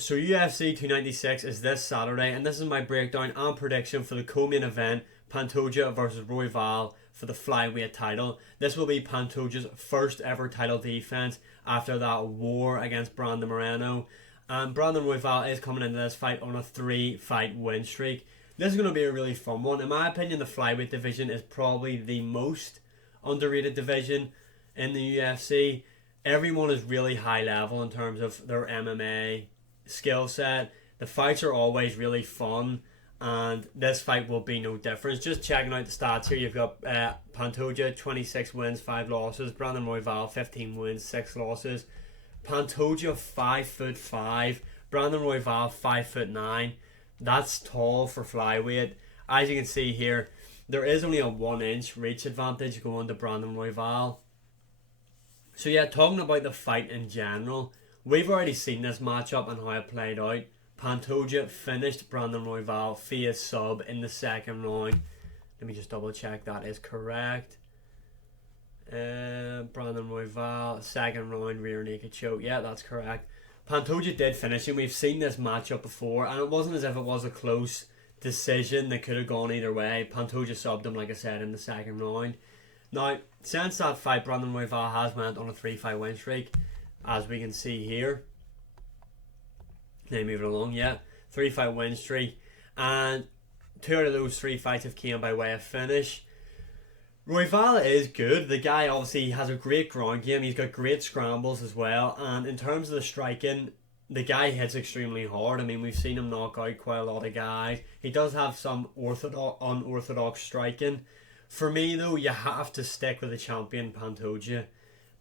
So UFC 296 is this Saturday, and this is my breakdown and prediction for the co-main event, Pantoja versus Royval for the flyweight title. This will be Pantoja's first ever title defense after that war against Brandon Moreno. And Brandon Royval is coming into this fight on a 3-fight win streak. This is going to be a really fun one. In my opinion, the flyweight division is probably the most underrated division in the UFC. Everyone is really high level in terms of their MMA skill set. The fights are always really fun, and this fight will be no different. Just checking out the stats here, you've got Pantoja 26 wins, 5 losses. Brandon Royval 15 wins, 6 losses. Pantoja 5'5", Brandon Royval 5'9". That's tall for flyweight. As you can see here, there is only a 1-inch reach advantage going to Brandon Royval. So yeah, talking about the fight in general, we've already seen this matchup and how it played out. Pantoja finished Brandon Royval via sub in the second round. Let me just double check that is correct. Brandon Royval, second round rear naked choke. Yeah, that's correct. Pantoja did finish him. We've seen this matchup before, and it wasn't as if it was a close decision that could have gone either way. Pantoja subbed him, like I said, in the second round. Now, since that fight, Brandon Royval has went on a 3-fight win streak, as we can see here. Now moving along, yeah, 3-fight win streak, and 2 out of those 3 fights have came by way of finish. Royval is good. The guy obviously has a great ground game. He's got great scrambles as well, and in terms of the striking, the guy hits extremely hard. I mean, we've seen him knock out quite a lot of guys. He does have some unorthodox striking. For me, though, you have to stick with the champion, Pantoja.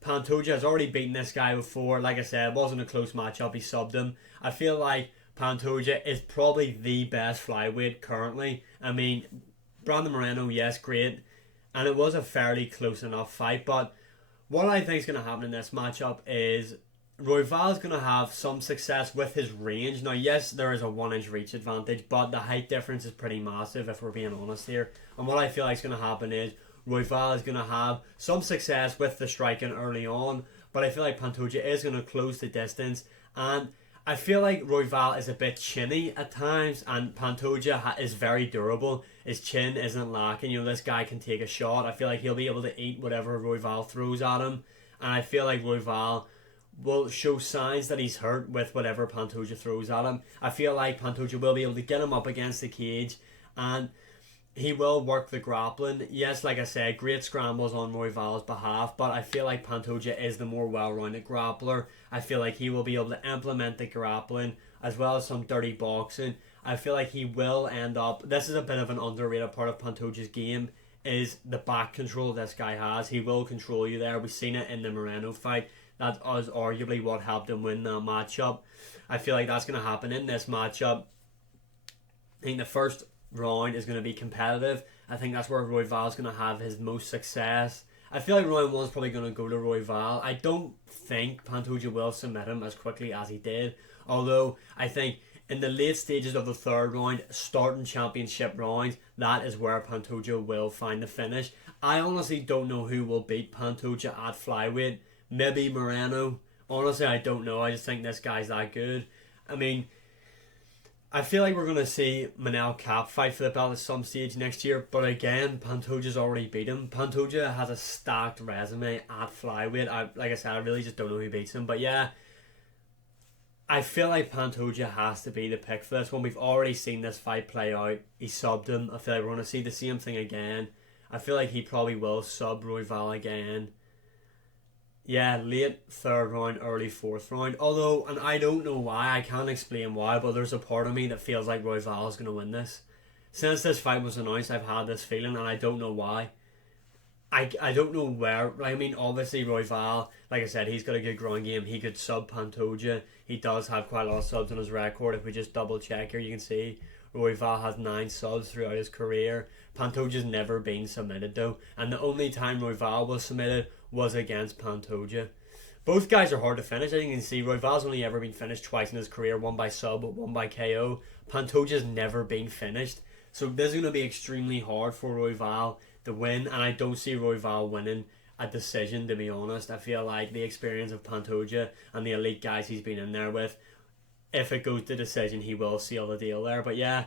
Pantoja has already beaten this guy before. Like I said, it wasn't a close matchup. He subbed him. I feel like Pantoja is probably the best flyweight currently. I mean, Brandon Moreno, yes, great. And it was a fairly close enough fight. But what I think is going to happen in this matchup is Royval is going to have some success with his range. Now, yes, there is a 1-inch reach advantage, but the height difference is pretty massive if we're being honest here. And what I feel like is going to happen is Royval is going to have some success with the striking early on, but I feel like Pantoja is going to close the distance. And I feel like Royval is a bit chinny at times, and Pantoja is very durable. His chin isn't lacking. You know, this guy can take a shot. I feel like he'll be able to eat whatever Royval throws at him. And I feel like Royval will show signs that he's hurt with whatever Pantoja throws at him. I feel like Pantoja will be able to get him up against the cage, and he will work the grappling. Yes, like I said, great scrambles on Royval's behalf, but I feel like Pantoja is the more well-rounded grappler. I feel like he will be able to implement the grappling as well as some dirty boxing. I feel like he will end up... This is a bit of an underrated part of Pantoja's game, is the back control this guy has. He will control you there. We've seen it in the Moreno fight. That was arguably what helped him win that matchup. I feel like that's going to happen in this matchup. I think the first round is going to be competitive. I think that's where Royval is going to have his most success. I feel like round 1 is probably going to go to Royval. I don't think Pantoja will submit him as quickly as he did. Although, I think in the late stages of the third round, starting championship rounds, that is where Pantoja will find the finish. I honestly don't know who will beat Pantoja at flyweight. Maybe Moreno. Honestly, I don't know. I just think this guy's that good. I mean, I feel like we're going to see Manel Cap fight for the belt at some stage next year. But again, Pantoja's already beat him. Pantoja has a stacked resume at flyweight. Like I said, I really just don't know who beats him. But yeah, I feel like Pantoja has to be the pick for this one. We've already seen this fight play out. He subbed him. I feel like we're going to see the same thing again. I feel like he probably will sub Royval again. Yeah, late third round, early fourth round. Although, and I don't know why, I can't explain why, but there's a part of me that feels like Royval is going to win this. Since this fight was announced, I've had this feeling, and I don't know why. I don't know where. I mean, obviously, Royval, like I said, he's got a good ground game. He could sub Pantoja. He does have quite a lot of subs on his record. If we just double check here, you can see Royval has 9 subs throughout his career. Pantoja's never been submitted, though, and the only time Royval was submitted was against Pantoja. Both guys are hard to finish. As you can see, Royval's only ever been finished twice in his career, one by sub, one by KO. Pantoja's never been finished. So this is going to be extremely hard for Royval to win, and I don't see Royval winning a decision, to be honest. I feel like the experience of Pantoja and the elite guys he's been in there with if it goes to decision, he will seal the deal there. But yeah,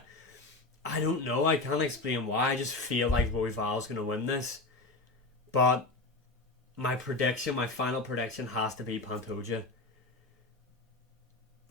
I don't know. I can't explain why. I just feel like Royval's going to win this. But my prediction, my final prediction has to be Pantoja.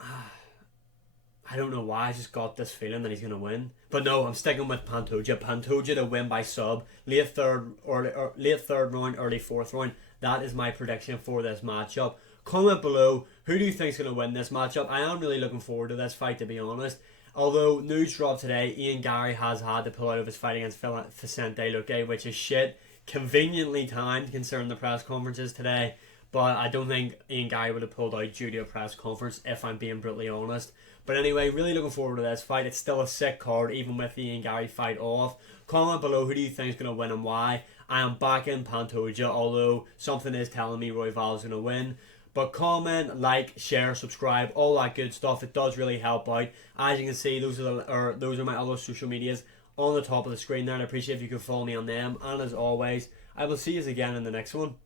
I don't know why. I just got this feeling that he's going to win. But no, I'm sticking with Pantoja. Pantoja to win by sub. Late third round, early fourth round. That is my prediction for this matchup. Comment below, who do you think is going to win this matchup? I am really looking forward to this fight, to be honest. Although news dropped today, Ian Gary has had to pull out of his fight against Vicente Luque, which is shit. Conveniently timed concerning the press conferences today. But I don't think Ian Gary would have pulled out due to a press conference, if I'm being brutally honest. But anyway, really looking forward to this fight. It's still a sick card, even with the Ian Gary fight off. Comment below, who do you think is going to win and why? I am back in Pantoja, although something is telling me Royval is going to win. But comment, like, share, subscribe, all that good stuff. It does really help out. As you can see, those are my other social medias on the top of the screen there. And I appreciate if you could follow me on them. And as always, I will see you again in the next one.